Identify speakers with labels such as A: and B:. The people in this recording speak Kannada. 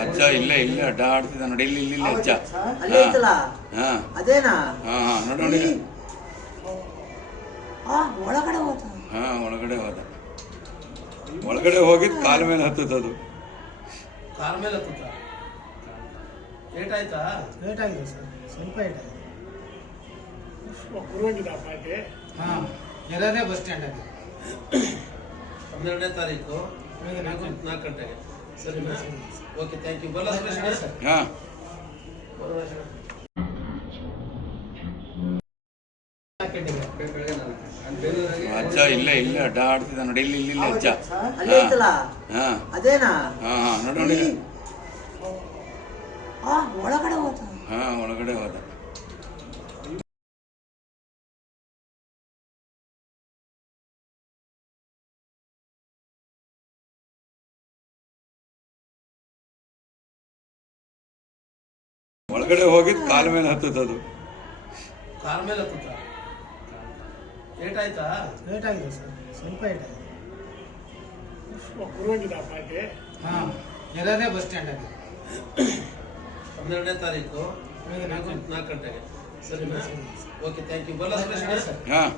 A: ಅಜ್ಜ ಇಲ್ಲ ಇಲ್ಲೇ ಅಡ್ಡ ಆಡ್ತಿದ್ದ ನೋಡಿ. ಇಲ್ಲಿ ಇಲ್ಲಿ ಇಲ್ಲಿ ಅಜ್ಜ.
B: ಐತಲ್ಲ
A: ಹಾ?
B: ಅದೇನಾ?
A: ಹಾ ಹಾ ನೋಡಿ
B: ಒಳಗಡೆ ಹೋದ.
A: ಹಾ ಒಳಗಡೆ ಹೋದ. ಒಳಗಡೆ ಹೋಗಿದ್ ಕಾಲ ಮೇಲೆ ಹತ್ತದ
C: ಕಾರ್ ಮೇಲೆ ಹತ್ತುತ್ತ ಏಟಾಯ್ತಾ
D: ಲೇಟ್ ಆಗಿದೆ ಸರ್. ಸ್ವಲ್ಪ ಲೇಟ್ ಆಗಿದೆ.
C: ಹಾಂ ನೆರನೇ ಬಸ್ ಸ್ಟ್ಯಾಂಡ್ ಆಗಿದೆ ಹನ್ನೆರಡನೇ ತಾರೀಕು
D: ನಾಲ್ಕು
C: ಗಂಟೆಗೆ. ಸರಿ ಓಕೆ ಥ್ಯಾಂಕ್ ಯು ಬಲ್ಲ ಸುರೇಶ್ ಸರ್
A: ಹಾ. ಅಜ್ಜ ಇಲ್ಲ ಇಲ್ಲ ಅಡ್ಡ ಆಡ್ತಿದ್ದ ನೋಡಿ. ಇಲ್ಲ ಇಲ್ಲಿ ಇಲ್ಲಿ ಅಜ್ಜ.
B: ಅದೇನಾ?
A: ನೋಡಿ
B: ಒಳಗಡೆ ಹೋದ.
A: ಹಾ ಒಳಗಡೆ ಹೋದ. ಒಳಗಡೆ ಹೋಗಿ ಕಾಲ ಮೇಲೆ ಹತ್ತದ
C: ಕಾರ್ ಮೇಲೆ ಹತ್ತುತ್ತ? ಆಯ್ತಾ?
D: ಲೇಟ್ ಆಗಿದೆ ಸರ್ ಸ್ವಲ್ಪ ಲೇಟ್ ಆಗಿದೆ.
C: ಹಾಂ ಎರಡನೇ ಬಸ್ ಸ್ಟ್ಯಾಂಡ್ ಆಗಿದೆ ಹನ್ನೆರಡನೇ ತಾರೀಕು
D: ನಾಲ್ಕು ಗಂಟೆ.
C: ನಾಲ್ಕು ಗಂಟೆಗೆ. ಸರಿ ಓಕೆ ಥ್ಯಾಂಕ್ ಯು ಬಲ್ಲ
A: ಹಾಂ.